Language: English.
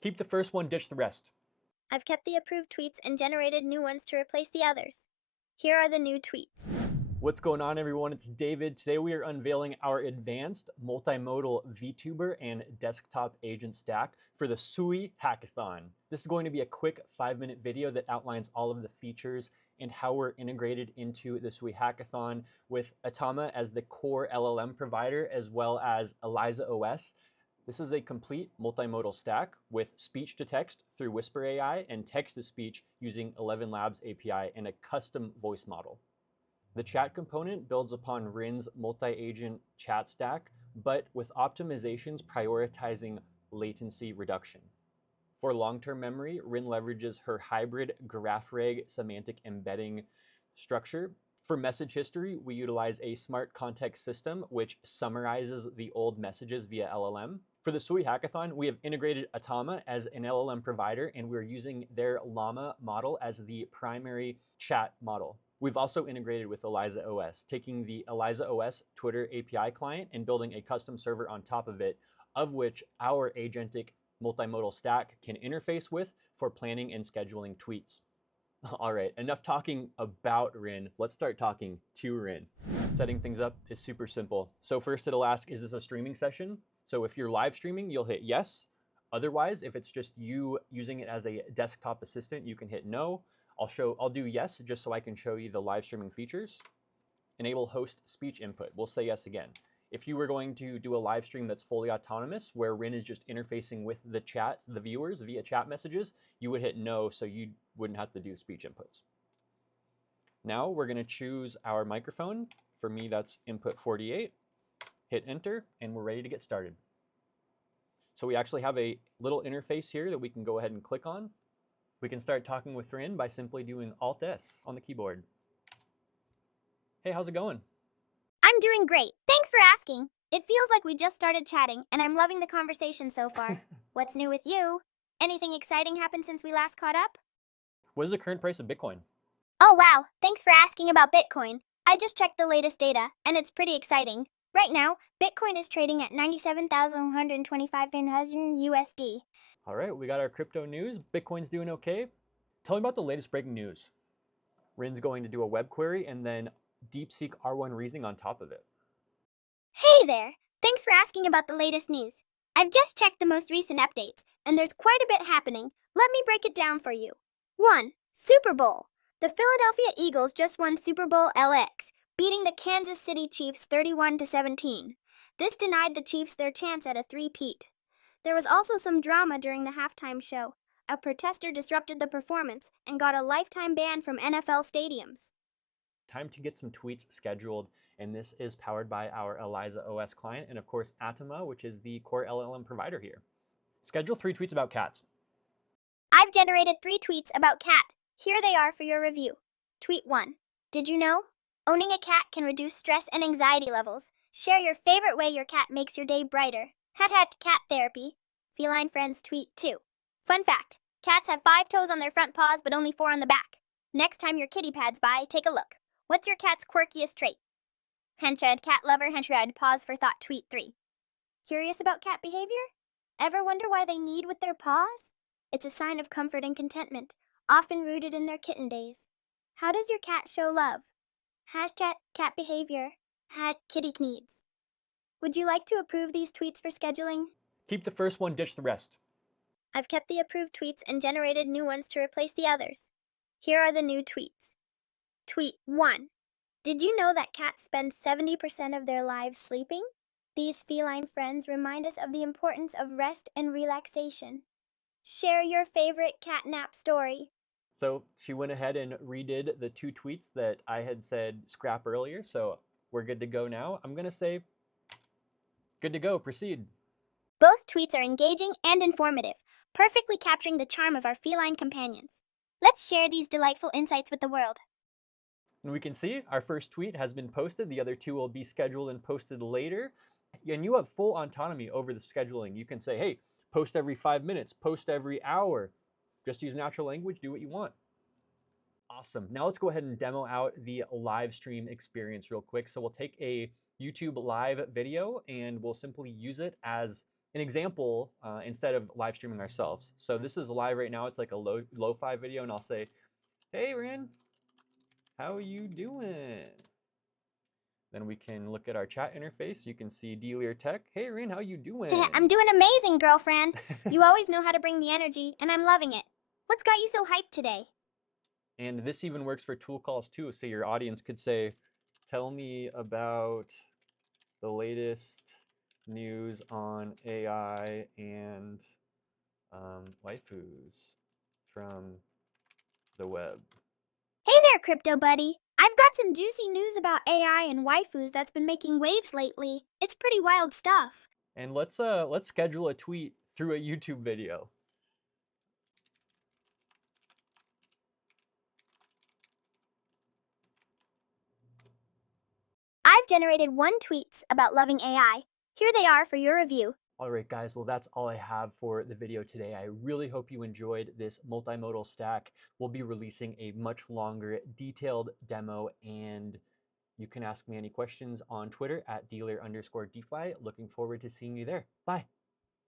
Keep the first one, ditch the rest. I've kept the approved tweets and generated new ones to replace the others. Here are the new tweets. What's going on, everyone? It's David. Today we are unveiling our advanced multimodal VTuber and desktop agent stack for the SUI hackathon. This is going to be a quick 5-minute video that outlines all of the features and how we're integrated into the SUI hackathon with Atama as the core LLM provider, as well as Eliza OS. This is a complete multimodal stack with speech to text through Whisper AI and text to speech using 11 Labs API and a custom voice model. The chat component builds upon Rin's multi-agent chat stack, but with optimizations prioritizing latency reduction. For long-term memory, Rin leverages her hybrid GraphRAG semantic embedding structure. For message history, we utilize a smart context system which summarizes the old messages via LLM. For the SUI hackathon, we have integrated Atama as an LLM provider, and we're using their Llama model as the primary chat model. We've also integrated with Eliza OS, taking the Eliza OS Twitter API client and building a custom server on top of it, of which our agentic multimodal stack can interface with for planning and scheduling tweets. All right, enough talking about Rin. Let's start talking to Rin. Setting things up is super simple. So first it'll ask, is this a streaming session? So if you're live streaming, you'll hit yes. Otherwise, if it's just you using it as a desktop assistant, you can hit no. I'll do yes just so I can show you the live streaming features. Enable host speech input. We'll say yes again. If you were going to do a live stream that's fully autonomous, where Rin is just interfacing with the chat, the viewers via chat messages, you would hit no, so you wouldn't have to do speech inputs. Now we're going to choose our microphone. For me, that's input 48. Hit enter, and we're ready to get started. So we actually have a little interface here that we can go ahead and click on. We can start talking with Rin by simply doing Alt-S on the keyboard. Hey, how's it going? I'm doing great. Thanks for asking. It feels like we just started chatting, and I'm loving the conversation so far. What's new with you? Anything exciting happened since we last caught up? What is the current price of Bitcoin? Oh wow, thanks for asking about Bitcoin. I just checked the latest data, and it's pretty exciting. Right now, Bitcoin is trading at 97,125 USD. All right, we got our crypto news. Bitcoin's doing okay. Tell me about the latest breaking news. Rin's going to do a web query and then DeepSeek R1 reasoning on top of it. Hey there! Thanks for asking about the latest news. I've just checked the most recent updates, and there's quite a bit happening. Let me break it down for you. 1. Super Bowl. The Philadelphia Eagles just won Super Bowl LX, beating the Kansas City Chiefs 31-17. This denied the Chiefs their chance at a three-peat. There was also some drama during the halftime show. A protester disrupted the performance and got a lifetime ban from NFL stadiums. Time to get some tweets scheduled, and this is powered by our Eliza OS client and of course Atama, which is the core LLM provider here. Schedule 3 tweets about cats. I've generated 3 tweets about cat. Here they are for your review. Tweet 1. Did you know? Owning a cat can reduce stress and anxiety levels. Share your favorite way your cat makes your day brighter. #cat therapy. Feline friends tweet 2. Fun fact. Cats have 5 toes on their front paws but only 4 on the back. Next time your kitty pads by, take a look. What's your cat's quirkiest trait? #cat lover pause for thought tweet 3. Curious about cat behavior? Ever wonder why they knead with their paws? It's a sign of comfort and contentment, often rooted in their kitten days. How does your cat show love? #cat behavior. #kitty needs. Would you like to approve these tweets for scheduling? Keep the first one, ditch the rest. I've kept the approved tweets and generated new ones to replace the others. Here are the new tweets. Tweet 1. Did you know that cats spend 70% of their lives sleeping? These feline friends remind us of the importance of rest and relaxation. Share your favorite cat nap story. So she went ahead and redid the 2 tweets that I had said scrap earlier, so we're good to go now. I'm going to say, good to go, proceed. Both tweets are engaging and informative, perfectly capturing the charm of our feline companions. Let's share these delightful insights with the world. And we can see our first tweet has been posted. The other 2 will be scheduled and posted later. And you have full autonomy over the scheduling. You can say, hey, post every 5 minutes, post every hour. Just use natural language, do what you want. Awesome. Now let's go ahead and demo out the live stream experience real quick. So we'll take a YouTube live video and we'll simply use it as an example instead of live streaming ourselves. So this is live right now. It's like a lo-fi video, and I'll say, "Hey, Rin, how are you doing?" Then we can look at our chat interface. You can see Dealer Tech. "Hey, Rin, how you doing?" I'm doing amazing, girlfriend. You always know how to bring the energy, and I'm loving it. What's got you so hyped today? And this even works for tool calls too. So your audience could say, "Tell me about the latest news on AI and waifus from the web." Hey there, crypto buddy. I've got some juicy news about AI and waifus that's been making waves lately. It's pretty wild stuff. And let's schedule a tweet through a YouTube video. I've generated 1 tweets about loving AI. Here they are for your review. All right, guys, well, that's all I have for the video today. I really hope you enjoyed this multimodal stack. We'll be releasing a much longer, detailed demo, and you can ask me any questions on Twitter at dealer_DeFi. Looking forward to seeing you there. Bye.